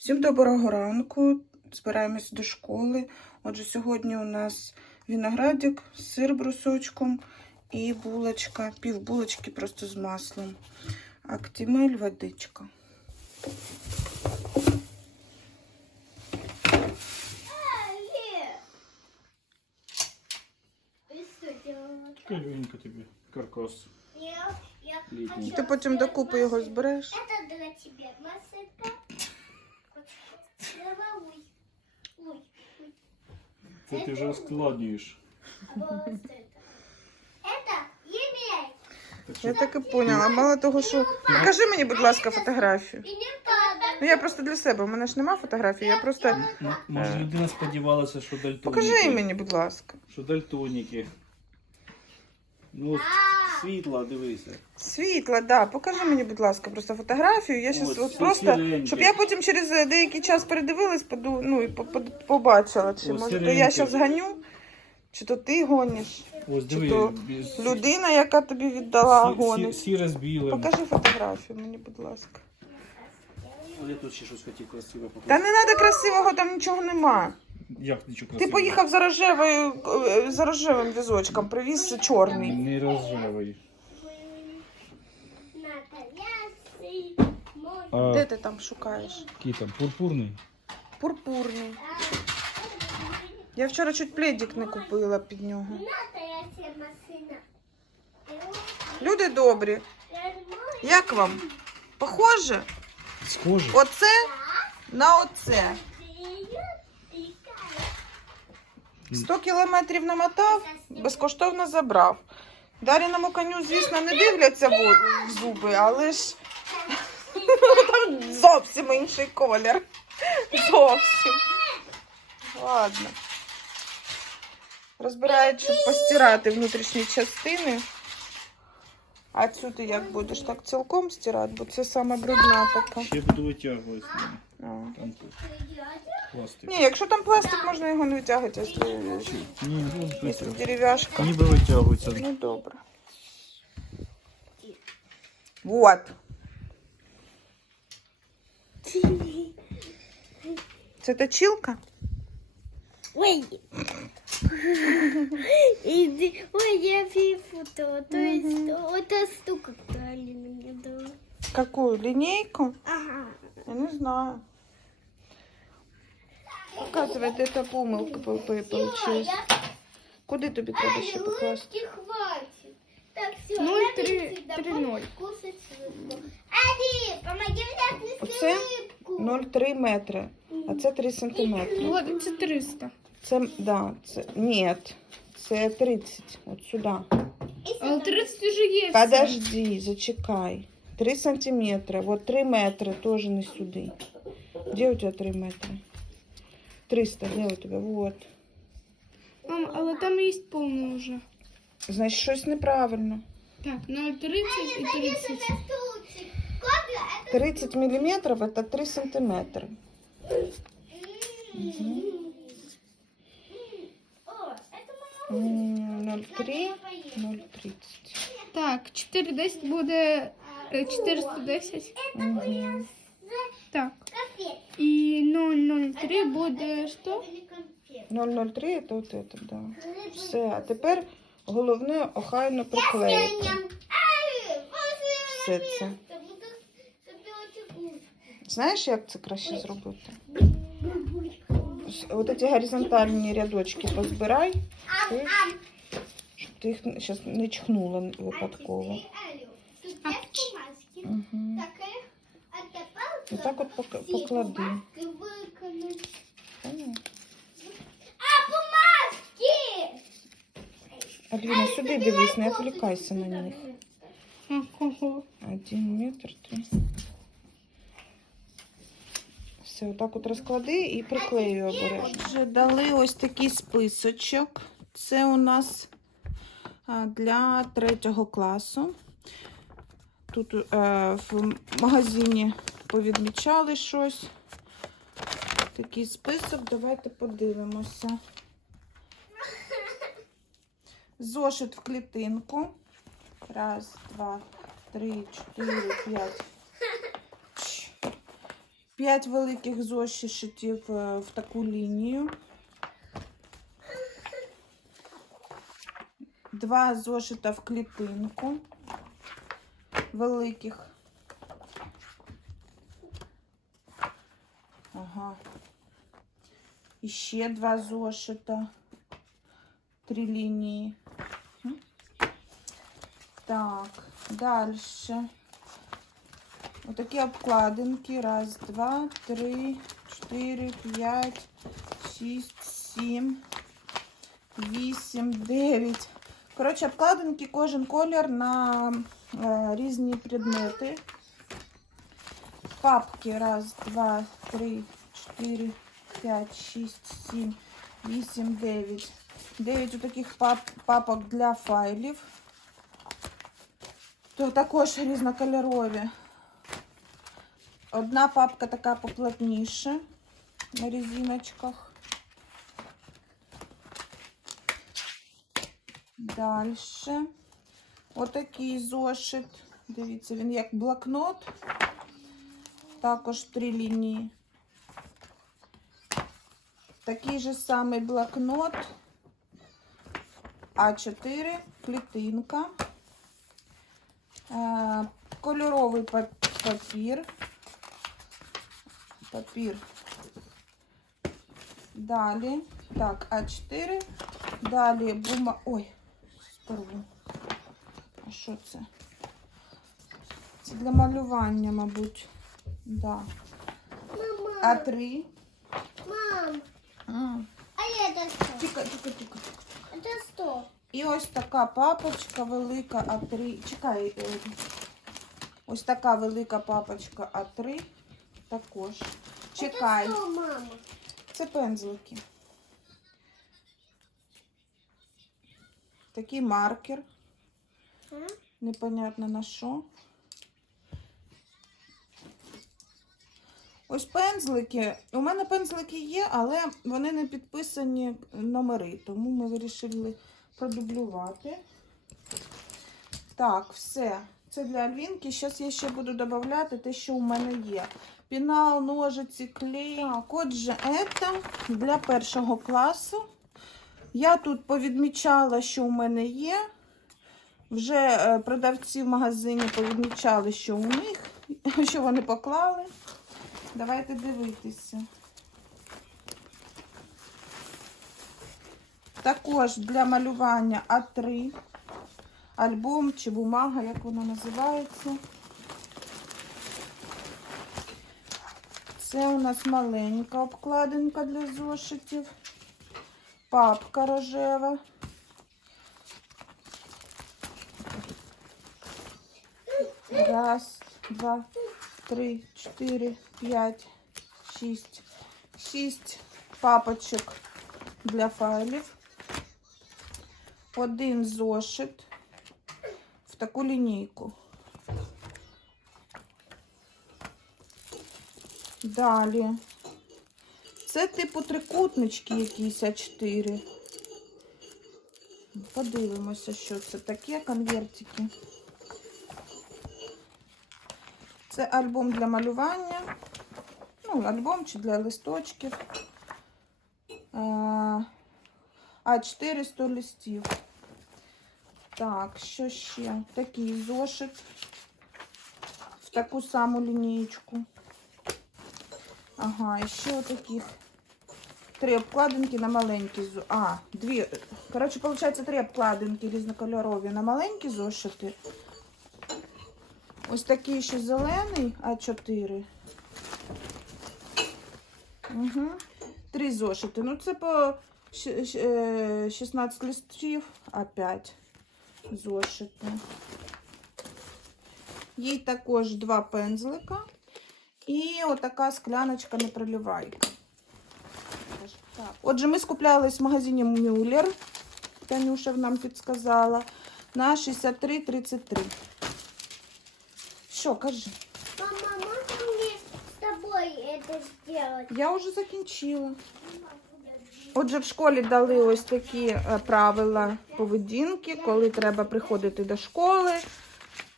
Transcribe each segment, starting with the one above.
Всім доброго ранку. Збираємось до школи. Отже, сьогодні у нас виноградик, сир брусочком і булочка, пів булочки просто з маслом. Актимель, водичка. Кривенько тобі, каркас. Ти потім докупи його збереш. Это для тебя масыка. Це ти вже. Так Я так і поняла. Мало того, що. Покажи мені, будь ласка, фотографію. Ну я просто для себе. У мене ж нема фотографії. Я просто. може людина сподівалася, що дальтоніки. Покажи мені, будь ласка. Що дальтоніки. Ну, світла, дивися. Світла, да. Покажи мені, будь ласка, просто фотографію. Я щас Ось, от просто, сіреньке. щоб я потім через е, деякий час передивилась, поду, ну і по- по- побачила, чи Ось, може то сіреньке. я зараз ганю, чи то ти гониш. Ось диви. то без- Людина, яка тобі віддала, сі- сі- гонить. Сіре з білим. Покажи фотографію мені, будь ласка. Я тут ще щось хотів красиве Та показати. не треба красивого, там нічого нема. Як нічого Ти красивого? поїхав за рожевою, е, за рожевим візочком, привіз чорний. Не. Мой. А Де ти там шукаєш? який там, пурпурний? Пурпурний. Я вчора чуть пледик не купила під нього. Масина. Люди добрі, як вам? Похоже? Схоже. Оце на оце. 100 кілометрів намотав, безкоштовно забрав. Даріному коню, звісно, не дивляться в зуби, але ж там зовсім інший колір. Зовсім. Ладно. Розбирають, щоб постирати внутрішні частини. А цю ти як будеш так цілком стирати, бо це саме брудна така. Ще буду витягувати. А. Там пластик. Ні, якщо там пластик, можна його не витягувати, якщо, Ні, ну, якщо дерев'яшка. Ніби витягується. Ну добре. Вот. Це точилка? Ой. Иди. Ой, я перепутала. То есть, это штука, которую Алина мне дала. Какую? Линейку? Ага. Я не знаю. Оказывается, это помилка пол- получилась. Куди тобі треба ще покласти? хватит. Так, все. Ноль, три- три, ноль. Кусать рыбку. Ади, помоги мне отнести Оце рыбку. 0,3 метри, а це 3 сантиметри. Вот це 300. Це, да, це, ні, це 30, от сюди. Але 30 вже є. Подожди, зачекай. 3 сантиметра, вот 3 метри тоже не сюди. Где у тебя 3 метра? 300, где у тебя? Вот. Мам, але там є повно вже. Значить, щось неправильно. Так, 0,30 і 30. 30 миллиметров это 3 сантиметра. О, 0,3, 0,30. Так, 410 буде е, 410. Мгм. Так. І 003 буде що? Или конфет. 0,03 это вот это, да. Все, а тепер головне охайно приклеїти. Все це. Знаєш, як це краще зробити? Ось От ці горизонтальні рядочки позбирай, чуєш? щоб ти їх зараз не чхнула випадково. Угу. І так от пок- поклади. Поняла? А бумажки! Альвіна, сюди дивись, не відволікайся на них. Один метр три. Все, отак от розклади і приклею обережно. Отже, дали ось такий списочок. Це у нас для третього класу. Тут е, в магазині повідмічали щось. Такий список. Давайте подивимося. Зошит в клітинку. Раз, два, три, чотири, п'ять. 5 великих зошитів е, в таку лінію. Два зошита в клітинку великих. Ага. І ще два зошита. Три лінії. Так, далі. Отакі обкладинки. Раз, два, три, чотири, п'ять, шість, сім, вісім, дев'ять. Коротше, обкладинки, кожен колір на е, різні предмети. Папки. Раз, два, три, чотири, п'ять, шість, сім, вісім, дев'ять. Дев'ять таких пап папок для файлів. То також різнокольорові. Одна папка така поплотніше на резиночках. Далі. Отакий зошит. Дивіться, він як блокнот. Також три лінії. Такий же самий блокнот. А4, клітинка. Е, Кольоровий папір. Папір. Далі. Так, А4. Далі бума. Ой, порву. А що це? Це для малювання, мабуть. Да. Мама, А3. мам, М. а это что? Тихо, тихо, тихо. Это что? І ось така папочка велика А3. Чекай. е, Ось така велика папочка А3. Також. Чекай. Что, мама? Це пензлики. Такий маркер. А? Непонятно на що. Ось пензлики. У мене пензлики є, але вони не підписані номери, тому ми вирішили продублювати. Так, все. Це для Альвінки. Зараз я ще буду додавати те, що у мене є. Пінал, ножиці, клей. Так, отже, це для першого класу. Я тут повідмічала, що у мене є. Вже е, продавці в магазині повідмічали, що у них, що вони поклали. Давайте дивитися. Також для малювання А3. Альбом чи бумага, як вона називається. Це у нас маленька обкладинка для зошитів. Папка рожева. Раз, два, три, чотири, п'ять, шість. Шість папочок для файлів. Один зошит таку лінійку. Далі. Це типу трикутнички якісь А4. Подивимося, що це таке конвертики. Це альбом для малювання. Ну, альбом чи для листочків. Е, А4 100 листів. Так, що ще? Такий зошит. В таку саму лінієчку. Ага, і ще отаких. Три обкладинки на маленькі зо... А, дві. Коротше, виходить, три обкладинки різнокольорові на маленькі зошити. Ось такий ще зелений А4. Угу. Три зошити. Ну, це по щ- щ- е, 16 листів, А5 зошити. Є також два пензлика. І отака скляночка непроливайка. Так. Отже, ми скуплялись в магазині Мюллер. Танюша нам підсказала. На 63,33. Що, кажи? Мама, можно мне с тобой это сделать? Я вже закінчила. Отже, в школі дали ось такі е, правила поведінки, коли треба приходити до школи,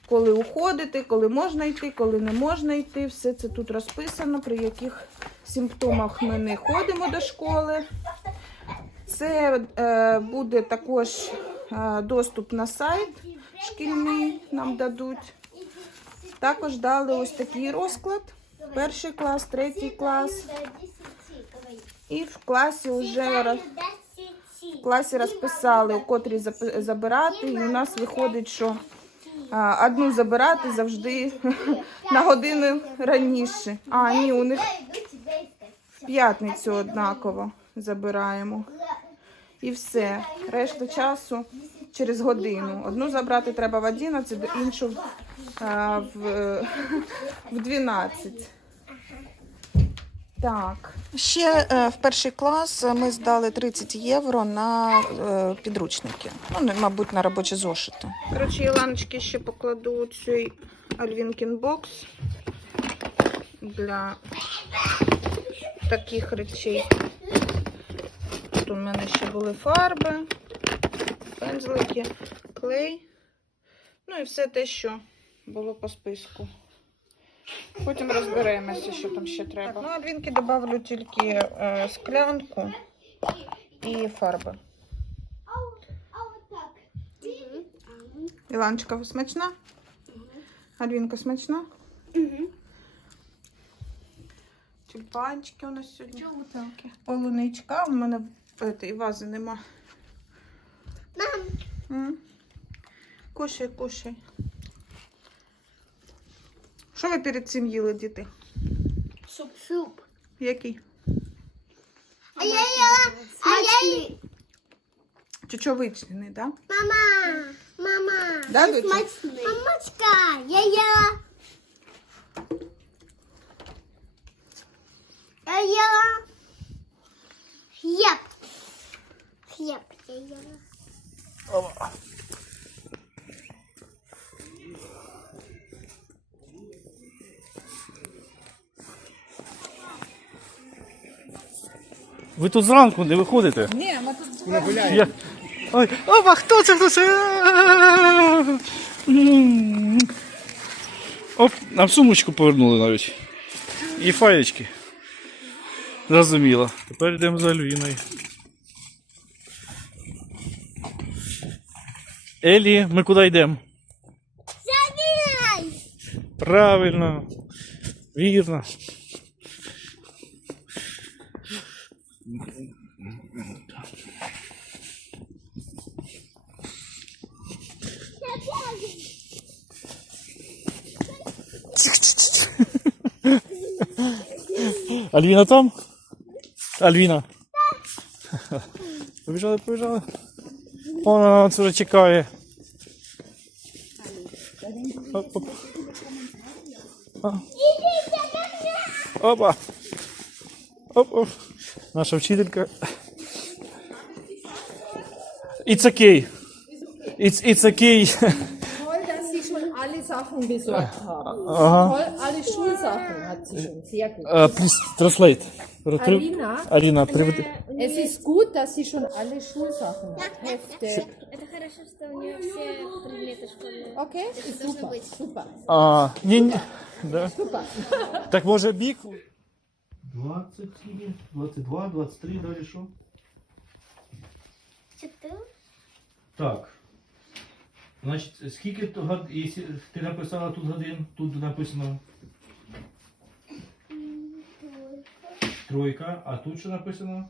коли уходити, коли можна йти, коли не можна йти. Все це тут розписано, при яких симптомах ми не ходимо до школи. Це е, буде також е, доступ на сайт шкільний нам дадуть. Також дали ось такий розклад. Перший клас, третій клас. І в класі вже в класі розписали, у котрій забирати. І у нас виходить, що одну забирати завжди на годину раніше. А, ні, у них в п'ятницю однаково забираємо. І все. Решта часу через годину. Одну забрати треба в 11, іншу в, в 12. Так. Ще е, в перший клас ми здали 30 євро на е, підручники. Ну, мабуть, на робочі зошити. Коротше, Іланочки ще покладу цей Альвінкін бокс для таких речей. Тут у мене ще були фарби, пензлики, клей. Ну і все те, що було по списку. Потім розберемося, що там ще треба. Ну, адвінки додавлю тільки е, склянку і фарби. Іланочка, смачна? Альвінка смачна? Тюльпанчики у нас сьогодні. Полуничка. У мене этой, вази нема. М? Кушай, кушай. Що ви перед цим їли, діти? Суп. Суп. Який? А я ела, а я ела. Чучовичний, да? Мама, мама. Да, смачний. Мамочка, я ела. Я ела хліб. Хліб я ела. Ви тут зранку не виходите? Ні, ми тут Я... Ой, опа, хто це? Хто це? М. Оп, нам сумочку повернули навіть. І фаєчки. Зрозуміло. Тепер йдемо за Альвіною. Елі, ми куди йдемо? Правильно. Вірно. Альвіна там? Альвіна. Побіжали, побіжали. Вона нас вже чекає. Оп, оп. Опа. Оп, оп. Наша вчителька. It's okay. It's, it's okay. Toll, dass Sie schon alle Sachen besorgt haben. Ага. Toll, alle Schulsachen hat sie schon. Sehr gut. Uh, please translate. Ретри- Alina, Аліна, приведи. es ist gut, dass sie schon alle Schulsachen hat. Hefte. Это хорошо, что у нее все предметы школьные. Okay? Super, super. А, ні, ні. Да. Super. Так може бік? 20, 22, 23, далі що? Четыре. Так. Значить, скільки то ти написала тут годин, тут написано тройка, а тут що написано?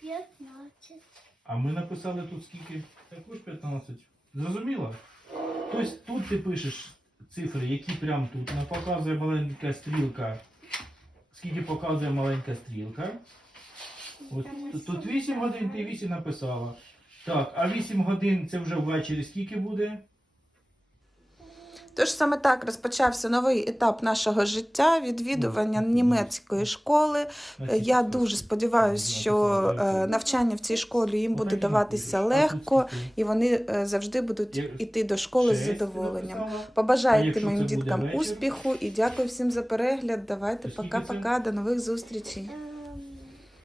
Пятнадцать. А ми написали тут скільки? Також 15. Зрозуміло? Тобто тут ти пишеш цифри, які прямо тут. Показує маленька стрілка. Скільки показує маленька стрілка. От, тут- тут 8 годин, ти 8 написала. Так, а 8 годин це вже ввечері скільки буде? Тож саме так розпочався новий етап нашого життя, відвідування німецької школи. Е, Я дуже сподіваюся, що е, навчання в цій школі їм буде даватися легко, і вони е, завжди будуть іти до школи з задоволенням. Побажайте моїм діткам успіху і дякую всім за перегляд. Давайте пока-пока, до нових зустрічей.